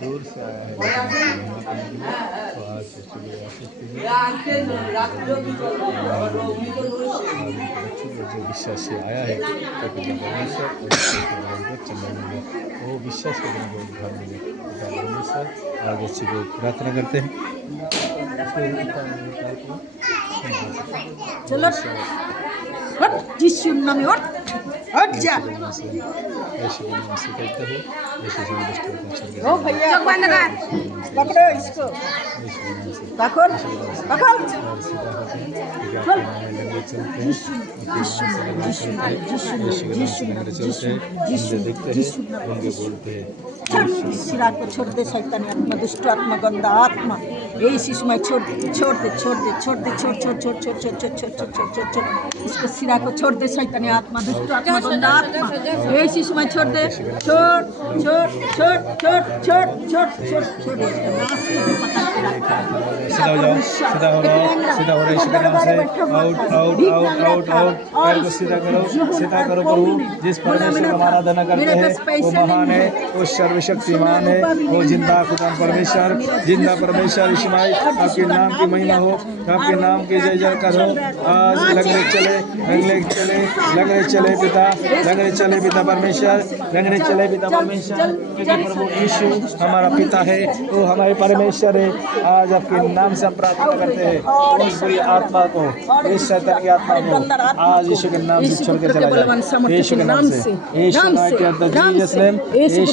दूर से आया है लेकिन आपको महिमा करने के लिए। तो आज सुबह आशीष के लिए और उनके बच्चों को जो विश्वास से आया है तो पिता परमेश्वर चंगा मिले, वो विश्वास करने को उद्धार मिले। पिता परमेश्वर आज बच्चे को प्रार्थना करते हैं। चलो हट जिसु नाम में हट जा ऐसे नाम से कहते हैं, ऐसे संतुष्ट ओ भैया चक बंद कर पकड़ो इसको पकड़ पकड़ सिरा को छोड़ दे शैतानी आत्मा, दुष्ट आत्मा, गंदा आत्मा, यही शिशु में छोड़ दे छोड़ दे छोड़ दे छोड़ दे छोड़ छोड़ छोड़ छोड़ छोड़ छोड़ छोड़ छोड़ छोड़ छोड़ छोड़ इसको सिरा को छोड़ दे शैतानी आत्मा, दुष्ट आत्मा, गंदा आत्मा, यही शिशु में छोड़ दे छोड़ छोड़ छोड़ छोड़ छोड़ छोड़ छोड़ छोड़ सीधा हो जाओ, सीधा हो रहा, सीधा हो रहा है इसके नाम से। Out out out out out पैर को सीधा करो प्रभु। जिस परमेश्वर का आराधना करते हैं वो महान है, वो सर्वशक्तिमान है, वो जिंदा खुदा परमेश्वर, जिंदा परमेश्वर इस्माइल, आपके नाम की महिमा हो, आपके नाम की जय जयकार हो। आज लगने चले लगने चले लगने चले पिता, लगने चले पिता परमेश्वर, लगने चले पिता परमेश्वर, क्योंकि प्रभु यीशु हमारा पिता है, वो हमारे परमेश्वर है। आज आपके नाम से हम प्रार्थना करते हैं उस बुरी आत्मा को, इस शैतान की आत्मा को आज यीशु के नाम से छोड़ के चला जाए, यीशु के नाम से, यीशु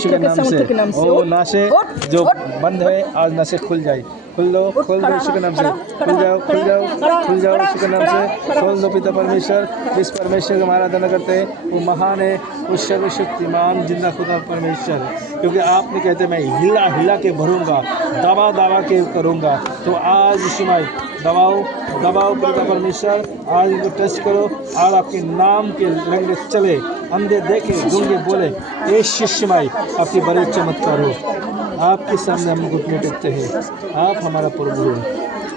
के नाम से। ओ नाशे जो बंद है आज नशे खुल जाए, खुल दो यीशु के नाम से, खुल जाओ खुल जाओ खुल जाओ यीशु के नाम से, खोल दो पिता परमेश्वर। जिस परमेश्वर का आराधना करते हैं वो महान है, वो सर्वशक्तिमान जिंदा खुदा परमेश्वर है। क्योंकि आपने कहते मैं हिला हिला के भरूंगा, दबा दबा के करूंगा। तो आज यीशुमाई दबाओ दबाओ पिता परमेश्वर, आज इनको टेस्ट करो और आपके नाम के रंग चले, अंधे देखे, गूंगे बोले। ये शिष्यमाई आपकी बड़े चमत्कार हो, आपके सामने हम घुटने टेकते हैं। आप हमारा प्रभु हैं,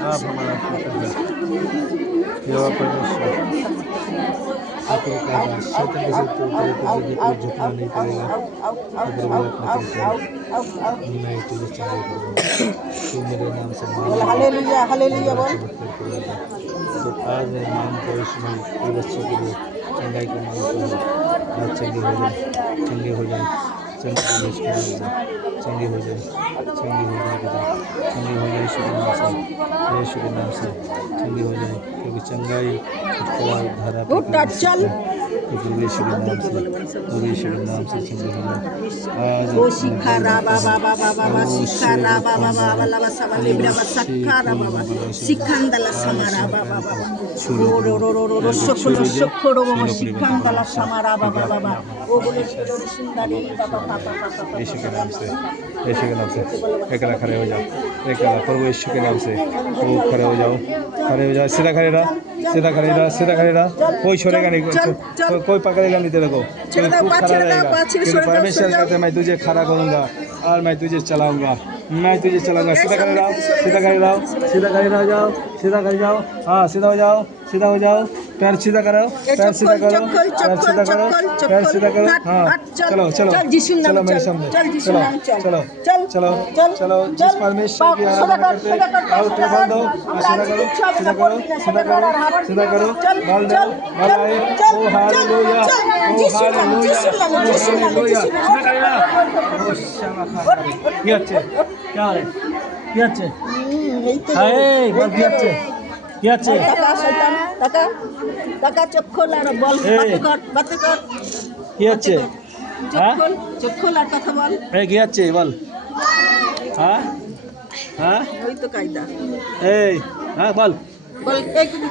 आप हमारा पिता हैं। यहोवा परमेश्वर आपको कहा शैतान के साथ झुकना नहीं पड़ेगा। मैं तुझे चाहे तू मेरे नाम से हालेलुया हालेलुया बोल। तो आज मेरे नाम को इसमें बच्चों के लिए चंगाई का नाम को आज चंगे हो जाए, चंगे हो जाए, चंगे हो जाए, चंगे हो जाए, चंगे हो जाए पिता, चंगे हो जाए यीशु के नाम से, यीशु के नाम से चंगे हो जाए। क्योंकि चंगाई धारा चल क्योंकि यीशु के नाम से, यीशु के नाम से चंगे हो जाए। आज ओ शिखारा बाबा बाबा बाबा शिखारा बाबा बाबा लबा सबा लिब्रा बसखारा बाबा शिखांदला समारा बाबा बाबा रो रो रो रो रो शोखलो शोखरो बाबा शिखांदला समारा बाबा बाबा ओ बोले सुंदरी बाबा पापा पापा यीशु के नाम से, यीशु के नाम से एकला खड़े हो जाओ, एकला प्रभु यीशु के नाम से वो खड़े हो जाओ, खड़े हो जाओ, सीधा खड़े रहा, सीधा खड़े रहा, सीधा खड़े रहा। कोई छोड़ेगा नहीं, कोई पकड़ेगा नहीं तेरे को, कोई खूब खड़ा रहेगा। फिर परमेश्वर कहते हैं मैं तुझे खड़ा करूँगा और मैं तुझे चलाऊँगा, मैं तुझे चलाऊँगा। सीधा खड़े रहो, सीधा खड़े रहो, सीधा खड़े रह जाओ, सीधा खड़े जाओ, हाँ सीधा हो जाओ, सीधा हो जाओ, पैर सीधा करो, पैर सीधा करो, पैर सीधा करो, पैर सीधा करो, हाँ चलो चलो चलो मेरे सामने, चलो चलो चलो चलो। जिस परमेश्वर की आराधना करते हैं आओ टेबल दो, सीधा करो, सीधा करो, सीधा करो, सीधा करो, बाल दो, बाल आए, ओ हालेलुया, ओ हालेलुया, हालेलुया। सीधा करेगा, ओ शाबाश। ये अच्छे क्या है, ये अच्छे हाय बहुत अच्छे, ये अच्छे টাকা শয়তান টাকা টাকা চোখ খোল আর বল বাত কর ये अच्छे চোখ খোল আর কথা বল ए ये अच्छे बोल हाँ हाँ ওই তো কায়দা ए हाँ बोल বল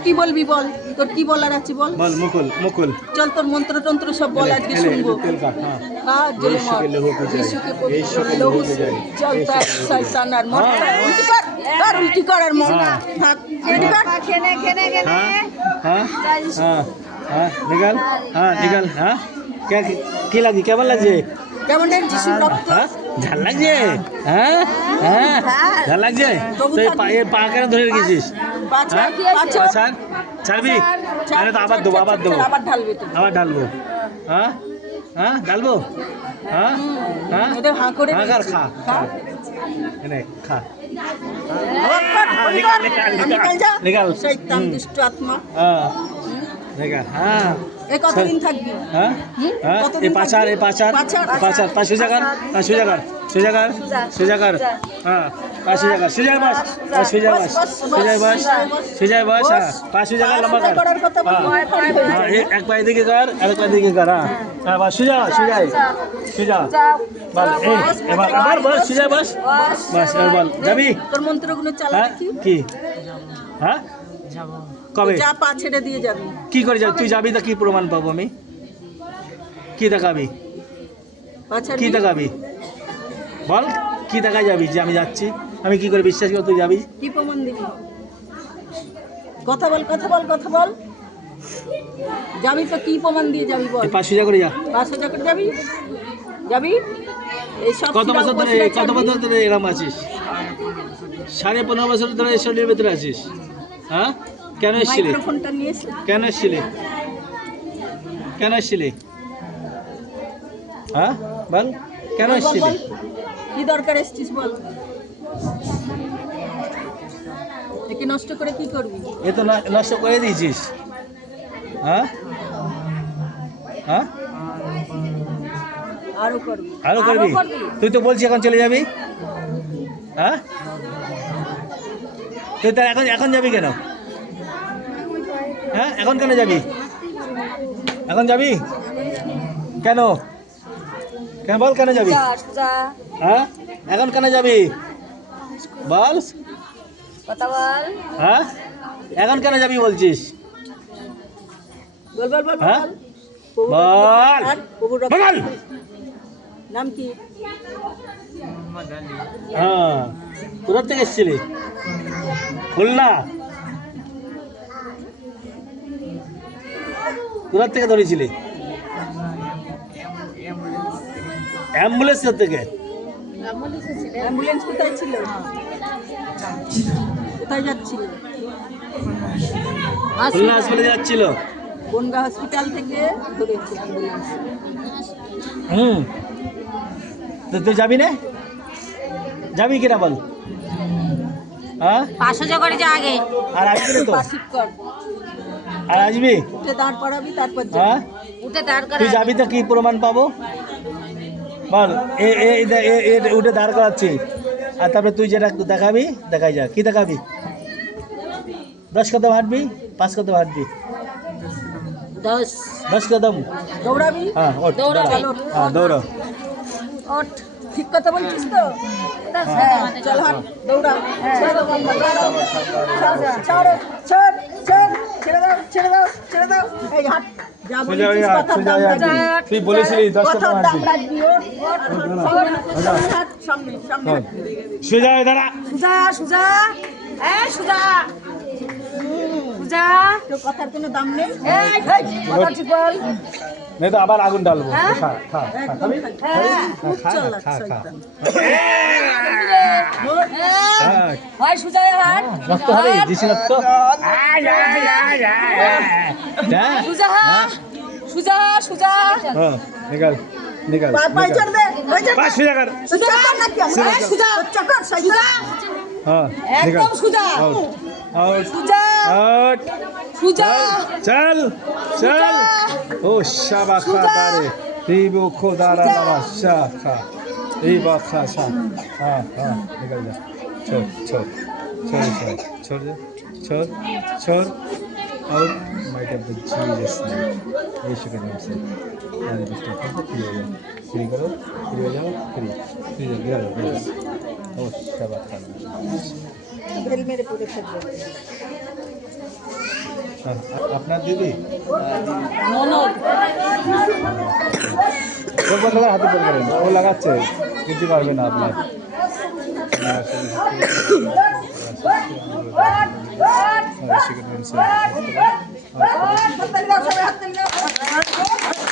কি বলবি বল তোর কি বলার আছে বল बोल मुकुल मुकुल চল তোর মন্ত্র তন্ত্র সব বল আজকে শুনবো तेल का हाँ हाँ जय मां यीशु के पवित्र लोहू से चलता शैतान और मर उल्टी कर और मर उल्टी कर खेने खेने खेने हाँ हाँ हाँ निकल हाँ निकल हाँ क्या लगी क्या बोल लगे কেমন যিশু রক্ত ঝাল লাগছে হ্যাঁ হ্যাঁ ঝাল লাগছে তো এই পা কেন ধরে রেখেছিস ছাড়বি আরে তো আবার দেবো আবার ঢালবো হ্যাঁ হ্যাঁ ঢালবো হ্যাঁ হ্যাঁ এদের হাঁ করে হ্যাঁ কর, দিয়েছি। খা খা। এনে খা নিকাল, নিকাল যা। নিকাল। শয়তান দুষ্ট আত্মা। হ্যাঁ দেখা হ্যাঁ এ কতদিন থাকবি? হ্যাঁ হ্যাঁ কতদিন এই পাচার থাকবি? এই পাচার পাচার। পাচার পাঁচ সুজাগার পাঁচ সুজাগার সুজাগার সুজাগার হ্যাঁ পাঁচ সুজাগার সুজয় বাস সুজয় বাস সুজয় বাস সুজয় বাস হ্যাঁ পাঁচ সুজাগার লম্বা কর করার কথা বল। হ্যাঁ এক পায়ে দিকে কর এক পায়ে দিকে কর হ্যাঁ হ্যাঁ বাস সুজা সুজয় সুজা বল এই এবার এবার বল সুজয় বাস বাস এবার বল যাবি তোর মন্ত্রগুলো চালা হ্যাঁ দেখি। কি হ্যাঁ কবে যা পা ছেড়ে দিয়ে যাবি। কি করে যাবি তুই যাবি তো কি প্রমাণ পাবো আমি কি দেখাবি পা ছাড়বি? কি দেখাবি বল কি দেখায় যাবি যে আমি যাচ্ছি আমি কি করে বিশ্বাস করব তুই যাবি কি প্রমাণ দিবি? কথা বল, কথা বল, কথা বল। যাবি তো কি প্রমাণ দিয়ে যাবি বল? এই 500 টাকা করে যা 500 করে যাবি? যাবি? এই সব কত শিরা বছর ধরে উপশিরা কত ছাড়বি? বছর ধরে এরকম আছিস 15.5 বছর ধরে এই শরীরের ভিতরে আছিস হ্যাঁ কেন এসেছিলি মাইক্রোফোনটা নিয়ে এসে। কেন এসেছিলি কেন এসেছিলি হ্যাঁ বল কেন বল, বল, এসেছিলি বল। কি দরকার এসছিস বল? একে নষ্ট করে কি করবি? এ তো নষ্ট করে দিয়েছিস হ্যাঁ হ্যাঁ আরো করবি। আরো করবি তুই তো বলছিস এখন চলে যাবি হ্যাঁ তুই তো এখন এখন যাবি কেন হ্যাঁ এখন কেন যাবি এখন যাবি কেন কেন বল কেন যাবি হ্যাঁ এখন কেন যাবি বল কথা বল। হ্যাঁ এখন কেন যাবি বলছিস বল, বল, বল, হ্যাঁ? বল। বল। আর প্রভুর রক্ষা- বল নাম কি? হ্যাঁ কোথা থেকে এসেছিলি খুলনা কোথা থেকে ধরেছিলি অ্যাম্বুলেন্স থেকে অ্যাম্বুলেন্স কোথায় ছিল? কোথায় যাচ্ছিল? খুলনা হাসপাতালে যাচ্ছিল বনগা হসপিটাল থেকে ধরেছে অ্যাম্বুলেন্স। হুম তো তুই যাবি না যাবি কিনা বল হ্যাঁ 500 করে যা আগে আর আসবি না তো পাশিক কর। আর আসবি উঠে দাঁড় করাবি তারপর যাবি। হ্যাঁ উঠে দাঁড় করা তুই যাবি তো কি প্রমাণ পাবো বল উঠে দাঁড় করাচ্ছি আর তারপরে তুই যেটা দেখাবি দেখাই যা কি দেখাবি 10 কদম হাঁটবি 5 কদম হাঁটবি 10 কদম দৌড়াবি। হ্যাঁ ওঠ দৌড়াবে। দাঁড়া। হ্যাঁ দৌড়ো ওঠ। ঠিক কথা বলছিস তো? হ্যাঁ, চল হাঁট, দৌড়া। ছেড়ে দাও বাবা, দাঁড়াও। ছাড়, ছাড়, ছাড়, ছেড়ে দাও, ছেড়ে দাও, ছেড়ে দাও। এই হাঁট। যা সোজা হয়ে বলেছিস হাঁট, কথার সোজা দাম হয়ে হাঁট। রাখবি। তুই বলেছিলি 10 কথার কদম দাম হাঁটবি রাখবি। ওঠ, ওঠ, সামনে হাঁট, সামনে, সামনে হাঁট। সোজা হয়ে দাঁড়া সুজা সুজা সুজা সুজা তোর কথার কোনো দাম নেই। এই কথা ঠিক বল नहीं तो আবার আগুন ডালবো খা খা খা খাবি খুব খা চালাক খা খা শয়তান। হ্যাঁ হয় সুজা হাট রক্ত হবে দিছি রক্ত যা সুজা সুজা সুজা হ্যাঁ নিকাল নিকাল পায়ে পায়ে চড় দে, পায়ে চড় দে। 500 টাকা সুজা কর নাকি আমরা? সুজা। চকর, শয়তান। হ্যাঁ একদম সুজা আউট আউট সুজা আউট সুজা चल चल ओ शाबा खादारे रीबो खोदारा लवा शाखा रीबा खासा हाँ हाँ निकल जा छोड़ छोड़ छोड़ छोड़ छोड़ दे छोड़ छोड़ और might of the Jesus name Yeshu के नाम से आज बिस्तर पर फ्री हो जाओ फ्री करो फ्री हो जाओ फ्री फ्री गिरा दो ओ शाबा खादारे বেল মেরে পড়ে থাকবে। আপনার দিদি ননদ। লাগা হাতে বের করেন ও লাগাচ্ছে কিছু পারবে না আপনার হাততালি দাও, সবাই হাততালি দাও।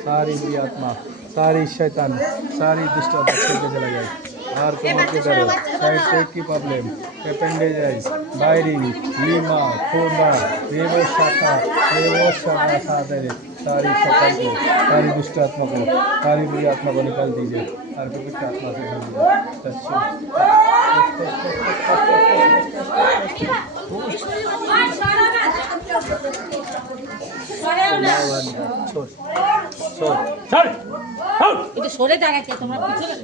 सारी बुरी आत्मा सारी शैतान सारी दुष्ट आत्मा छोड़ के चला जाए और कमर के दर्द साइड पेट की प्रॉब्लम एपेंडिसाइटिस बायरिंग लीमा खोदा रेवो शाखा साधे सारी शैतान को सारी दुष्ट आत्मा को सारी बुरी आत्मा को निकाल दीजिए और पवित्र आत्मा से भर दीजिए छोड़ এটা সরে দাঁড়াচ্ছে তোমরা পিছনে